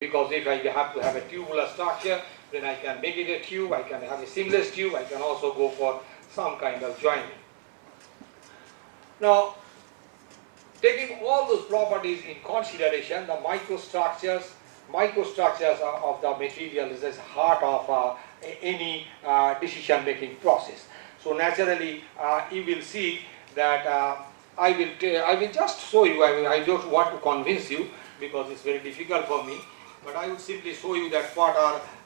because if I have to have a tubular structure, then I can make it a tube, I can have a seamless tube, I can also go for some kind of joining. Now, taking all those properties in consideration, the microstructures of the material is the heart of any decision-making process. So naturally, you will see that I will just show you. I don't want to convince you because it's very difficult for me. But I will simply show you that what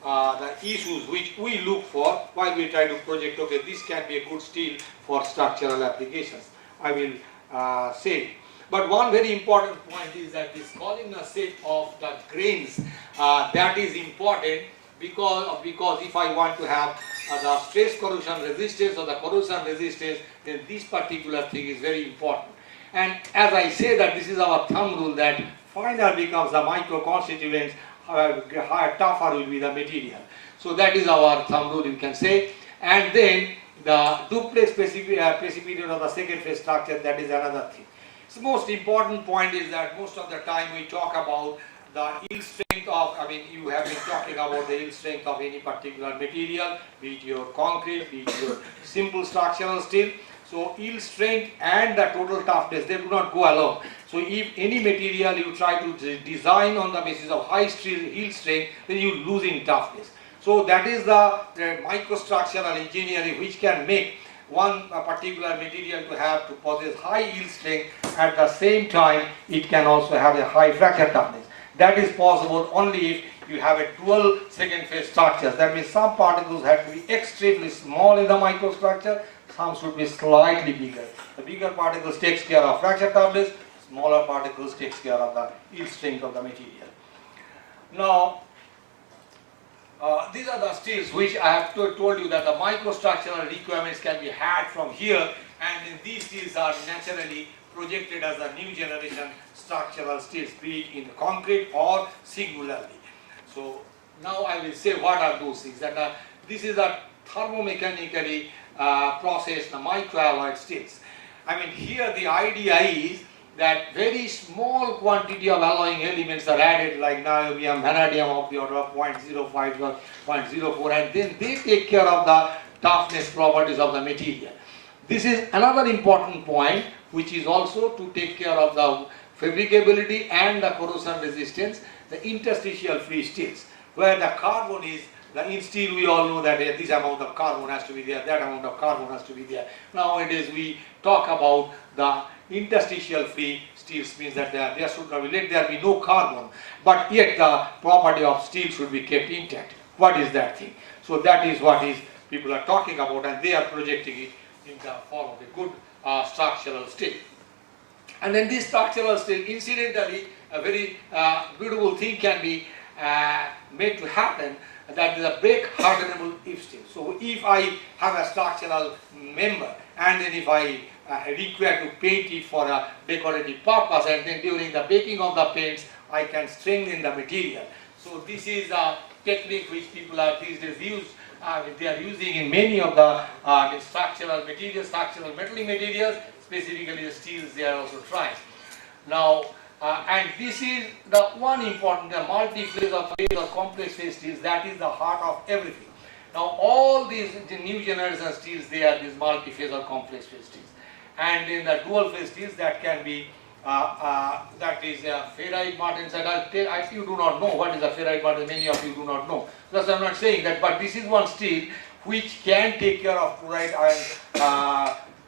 are the issues which we look for while we try to project. Okay, this can be a good steel for structural applications. I will say. But one very important point is that this columnar set of the grains, that is important because if I want to have the stress corrosion resistance or the corrosion resistance, then this particular thing is very important. And as I say that this is our thumb rule, that finer becomes the micro constituents, tougher will be the material. So that is our thumb rule, you can say. And then the duplex precipitation of the second phase structure, that is another thing. So most important point is that most of the time we talk about the yield strength of, you have been talking about the yield strength of any particular material, be it your concrete, be it your simple structural steel. So yield strength and the total toughness, they do not go along. So if any material you try to design on the basis of high yield strength, then you lose in toughness. So that is the microstructural engineering which can make one particular material to possess high yield strength. At the same time, it can also have a high fracture toughness. That is possible only if you have a dual second phase structures. That means some particles have to be extremely small in the microstructure, some should be slightly bigger. The bigger particles takes care of fracture toughness, smaller particles takes care of the yield strength of the material. Now, these are the steels which I have told you that the microstructural requirements can be had from here, and these steels are naturally projected as a new generation structural steels, be it in concrete or singularly. So now I will say what are those things. That this is a thermomechanically processed microalloyed steels. Here the idea is that very small quantity of alloying elements are added, like niobium, vanadium of the order of 0.05 or 0.04, and then they take care of the toughness properties of the material. This is another important point, which is also to take care of the fabricability and the corrosion resistance, the interstitial free steels, where the carbon is, in steel we all know that this amount of carbon has to be there, that amount of carbon has to be there. Nowadays we talk about the interstitial free steels, means that there should not be, let there be no carbon, but yet the property of steel should be kept intact. What is that thing? So that is what people are talking about, and they are projecting it in the form of a good structural steel. And then this structural steel, incidentally, a very beautiful thing can be made to happen, that is a break hardenable if steel. So if I have a structural member, and then if I require to paint it for a decorative purpose, and then during the baking of the paints I can strengthen the material. So this is a technique which people are these days they are using in many of the structural materials, structural metallic materials, specifically the steels they are also trying. Now, and this is the one important, the multi-phase or phase or complex phase steels, that is the heart of everything. Now all these new generation steels, they are these multi-phase or complex phase steels. And in the dual phase steels, that can be, that is ferrite martensite. You do not know what is a ferrite martensite, many of you do not know. Thus I am not saying that, but this is one steel which can take care of chloride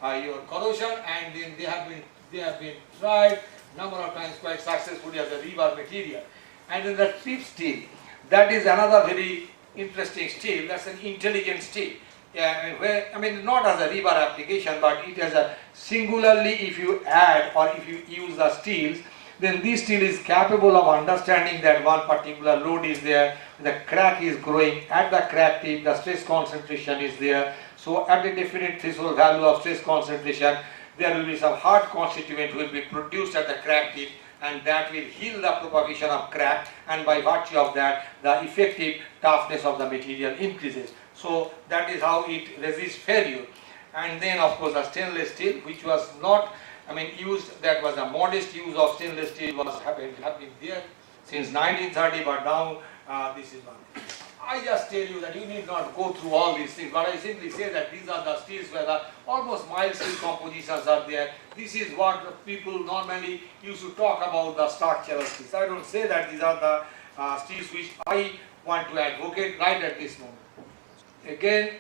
and your corrosion, and then they have been tried number of times quite successfully as a rebar material. And then the strip steel, that is another very interesting steel. That's an intelligent steel. Not as a rebar application, but it as a singularly, if you add or if you use the steels, then this steel is capable of understanding that one particular load is there, the crack is growing, at the crack tip the stress concentration is there. So at a definite threshold value of stress concentration, there will be some hard constituent will be produced at the crack tip, and that will heal the propagation of crack, and by virtue of that the effective toughness of the material increases. So that is how it resists failure. And then of course the stainless steel, which was not used, that was a modest use of stainless steel was have been there since 1930, but now this is one. I just tell you that you need not go through all these things, but I simply say that these are the steels where the almost mild steel compositions are there. This is what the people normally used to talk about, the structural steels. I don't say that these are the steels which I want to advocate right at this moment. Again,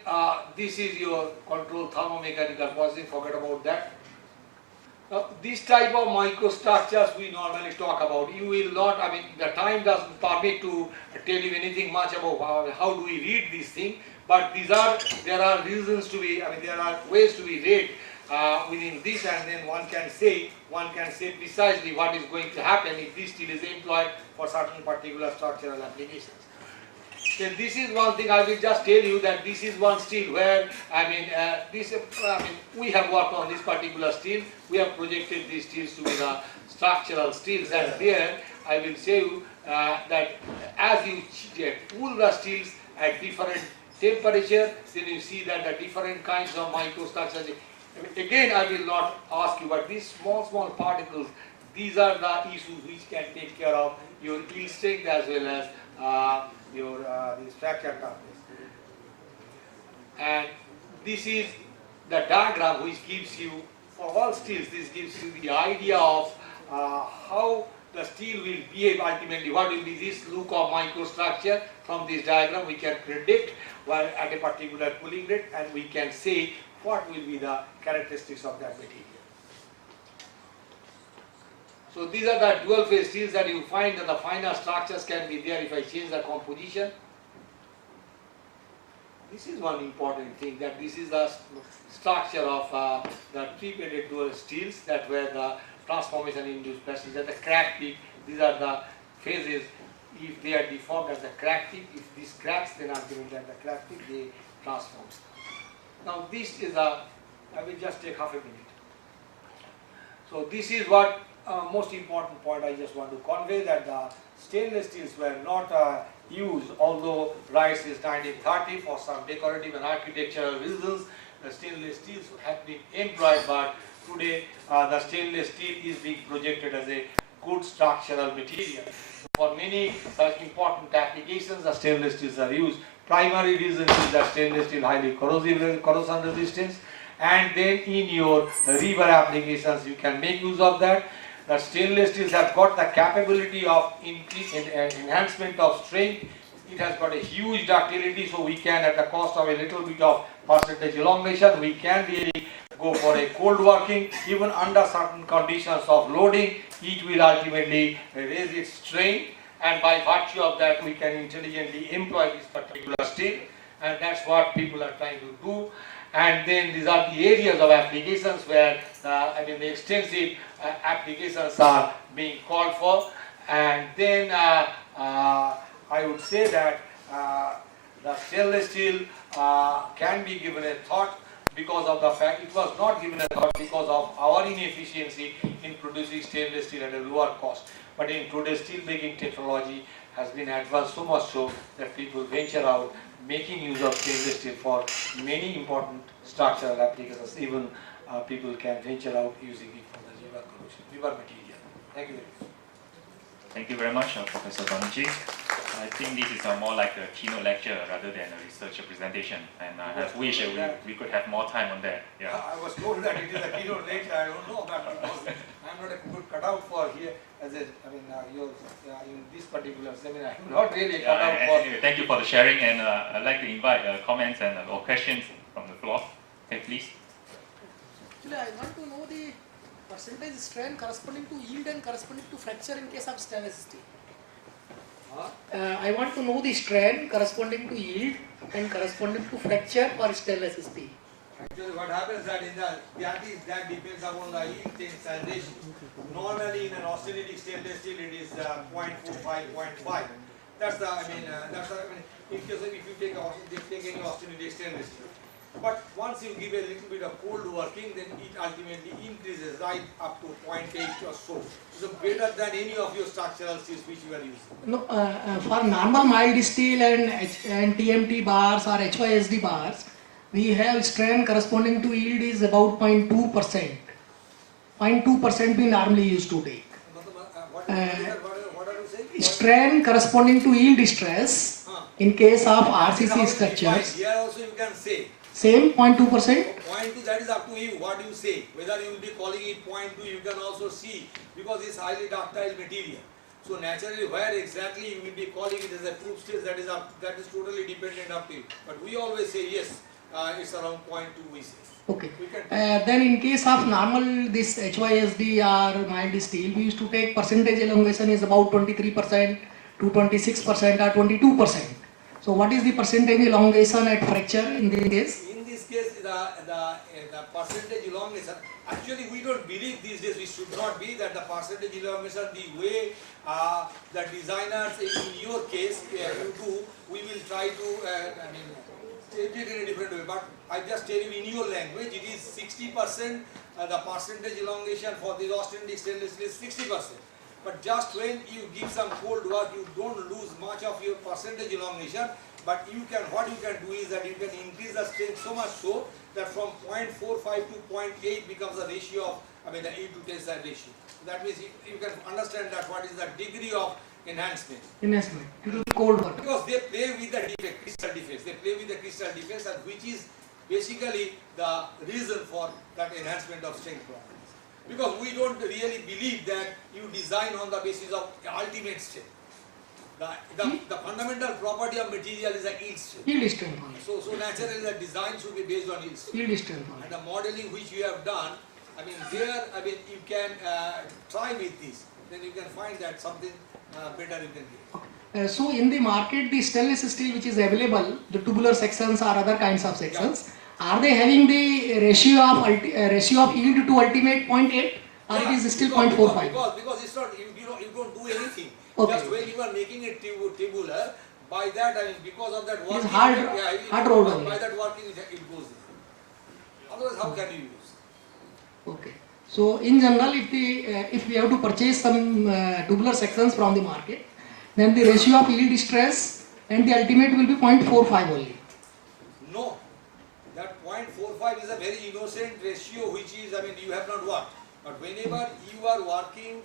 this is your control thermomechanical processing, forget about that. Now, this type of microstructures we normally talk about. You will not, I mean, the time doesn't permit to tell you anything much about how do we read these things, but there are reasons to be, I mean, there are ways to be read within this, and then one can say precisely what is going to happen if this steel is employed for certain particular structural applications. Then this is one thing I will just tell you, that this is one steel where, we have worked on this particular steel. We have projected these steels to be the structural steels, and there I will say you that as you cool the steels at different temperature, then you see that the different kinds of microstructures. Again, I will not ask you, but these small particles, these are the issues which can take care of your yield strength as well as your this fracture toughness. And this is the diagram which gives you, for all steels, this gives you the idea of how the steel will behave ultimately. What will be this look of microstructure? From this diagram we can predict while at a particular cooling rate, and we can say what will be the characteristics of that material. So these are the dual phase steels that you find that the finer structures can be there if I change the composition. This is one important thing, that this is the structure of the three-plated dual steels, that where the transformation induced passages at the crack tip. These are the phases. If they are deformed at the crack tip, if this cracks, then ultimately at the crack tip they transform. Now this is I will just take half a minute. So this is what most important point I just want to convey, that the stainless steels were not used, although right since 1930 for some decorative and architectural reasons. The stainless steels have been employed, but today the stainless steel is being projected as a good structural material. For many such important applications, the stainless steels are used. Primary reason is that stainless steel highly corrosion resistance, and then in your river applications you can make use of that. The stainless steels have got the capability of enhancement of strength. It has got a huge ductility, so we can, at the cost of a little bit of percentage elongation, we can really go for a cold working. Even under certain conditions of loading, it will ultimately raise its strength, and by virtue of that we can intelligently employ this particular steel, and that's what people are trying to do. And then these are the areas of applications where the extensive applications are being called for. And then I would say that the stainless steel can be given a thought because of the fact it was not given a thought because of our inefficiency in producing stainless steel at a lower cost. But in today's steel making technology has been advanced so much so that people venture out making use of stainless steel for many important structural applications. Even people can venture out using it for the river material. Thank you very much. Thank you very much, Professor Banerjee. I think this is more like a keynote lecture rather than a research presentation, and I wish we could have more time on that. Yeah. I was told that it is a keynote lecture. I don't know about it because I'm not a good cutout for here. In this particular seminar, I'm not really cut out for. Anyway, thank you for the sharing, and I'd like to invite comments and or questions from the floor. Okay, please. Actually, I want to know the percentage strain corresponding to yield and corresponding to fracture in case of stainless steel. I want to know the strain corresponding to yield and corresponding to fracture for stainless steel. Actually, what happens that that depends upon the yield and ratio. Normally, in an austenitic stainless steel, it is 0.45, 0.5. That's the if you take any austenitic stainless steel. But once you give a little bit of cold working, then it ultimately increases right up to 0.8 or so. So better than any of your structural steels which you are using. No, for normal mild steel and TMT bars or HYSD bars, we have strain corresponding to yield is about 0.2%. 0.2% we normally use to take. What are you saying? strain corresponding to yield stress in case of RCC structures. Here also you can say. Same 0.2%. 0.2, that is up to you, what you say. Whether you will be calling it 0.2, you can also see, because it's highly ductile material. So naturally, where exactly you will be calling it as a proof stage, that is totally dependent up to you. But we always say yes, it's around 0.2 we say. Okay. We can Then in case of normal this HYSD or mild steel, we used to take percentage elongation is about 23% to 26% or 22%. So what is the percentage elongation at fracture in this case? In this case, the percentage elongation, actually we don't believe these days, we should not be that the percentage elongation, the way the designers in your case you do, we will try to state it in a different way. But I just tell you in your language, it is 60%, the percentage elongation for the austenitic stainless steel is 60%. But just when you give some cold work, you don't lose much of your percentage elongation. But what you can do is that you can increase the strength so much so that from 0.45 to 0.8 becomes the ratio of, the yield to tensile ratio. That means you can understand that what is the degree of enhancement. Enhancement. It will be cold work. Because they play with the defect, crystal defects. They play with the crystal defects, and which is basically the reason for that enhancement of strength properties. Because we don't really believe that you design on the basis of ultimate strength. The fundamental property of material is the yield strength. Yield strength only. So naturally the design should be based on yield strength. Yield strength only. And the modeling which you have done, you can try with this. Then you can find that something better you can get. So in the market, the stainless steel which is available, the tubular sections or other kinds of sections, are they having the ratio of yield to ultimate 0.8 or it is still 0.45? Because it's not, you don't do anything. Okay. Just when you are making it tubular, by that because of that working, hard rolled only. by that working it goes in. Otherwise how can you use? Okay. So in general, if we have to purchase some tubular sections from the market, then the ratio of yield stress and the ultimate will be 0.45 only. No, that 0.45 is a very innocent ratio which is, you have not worked. But whenever you are working,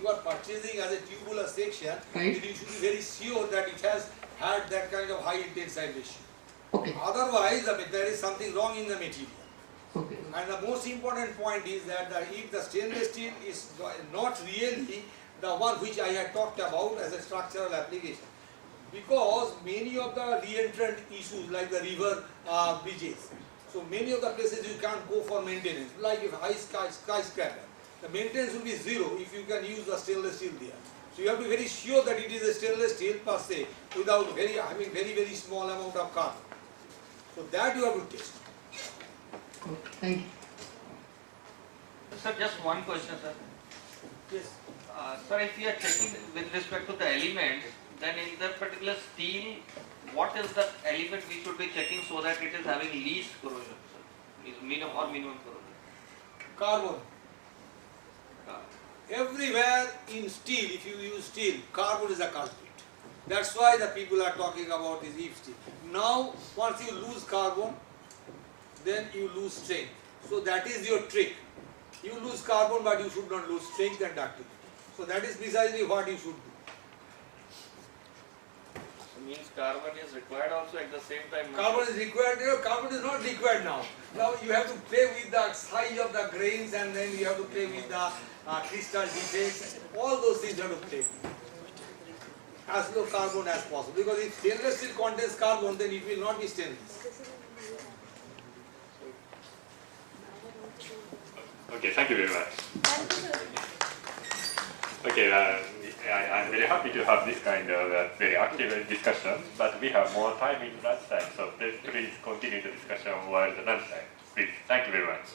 you are purchasing as a tubular section, right, you should be very sure that it has had that kind of high tensile ratio. Okay. Otherwise, there is something wrong in the material. Okay. And the most important point is that if the stainless steel is not really the one which I had talked about as a structural application, because many of the re-entrant issues like the river bridges, so many of the places you can't go for maintenance, like if high skyscraper, the maintenance will be zero if you can use the stainless steel there. So you have to be very sure that it is a stainless steel per se, without having very small amount of carbon. So that you have to test. Okay. Thank you. Sir, just one question, sir. Yes. Sir, if we are checking with respect to the elements, then in that particular steel, what is the element we should be checking so that it is having least corrosion, sir? Is minimum corrosion? Carbon. Everywhere in steel, if you use steel, carbon is a culprit. That's why the people are talking about this EAF steel. Now, once you lose carbon, then you lose strength. So that is your trick. You lose carbon, but you should not lose strength and ductility. So that is precisely what you should do. Means carbon is required also at the same time. Carbon is required. Carbon is not required now. Now you have to play with the size of the grains, and then you have to play with the crystal defects. All those things you have to play with. As low carbon as possible. Because if stainless steel contains carbon, then it will not be stainless. Okay, thank you very much. Thank you. Okay, I'm very happy to have this kind of very active discussion, but we have more time in lunchtime, so please continue the discussion while the lunchtime. Please, thank you very much.